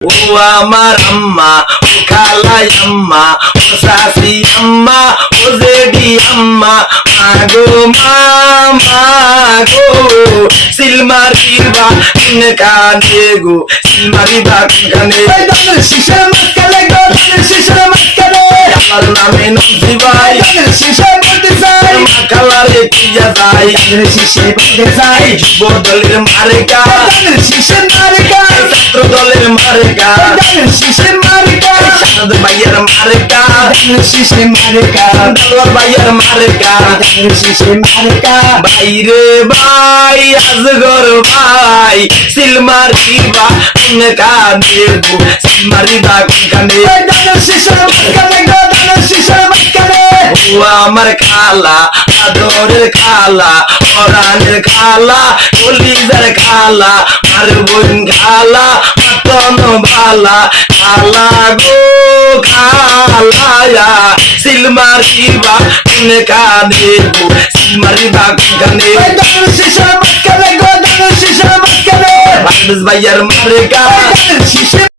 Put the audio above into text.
ও আমার আম্মা, ও খালাই আম্মা, ও শাশি আম্মা, ও জেডি আম্মা, মাগো মামা গো সিলমারিবা কানে গো সিলমারিবা কানে শিশার মাঝখানে গো শিশার মাঝখানে আমার নামে নমসি ভাই শিশার মধ্যে যাই মাকালারে তুইয়া যাই শিশে মধ্যে যাই যুব দলের মারেকা শিশার মারিকা ছাত্র দলের মারেকা শিশার মারিকা সাদ ভাইয়ের মারেকা শিশে মারিকা দলর ভাইয়ের মারেকা শিশে মারিকা বাইরে ভাই আজগর ভাই সিলমারিবা কানে গো সিলমারিবা কানে শিশার মাঝখানে গো শিশার মাঝখানে ও আমার খালা আদরের খালা অরানের খালা কলিজার খালা আর বোন খালা মতন ভালা খালা গো খালায়া সিলমারিবা কানে গো সিলমারিবা কানে শিশার মাঝখানে গো শিশার মাঝখানে ভাইয়ের মারেকা শিশে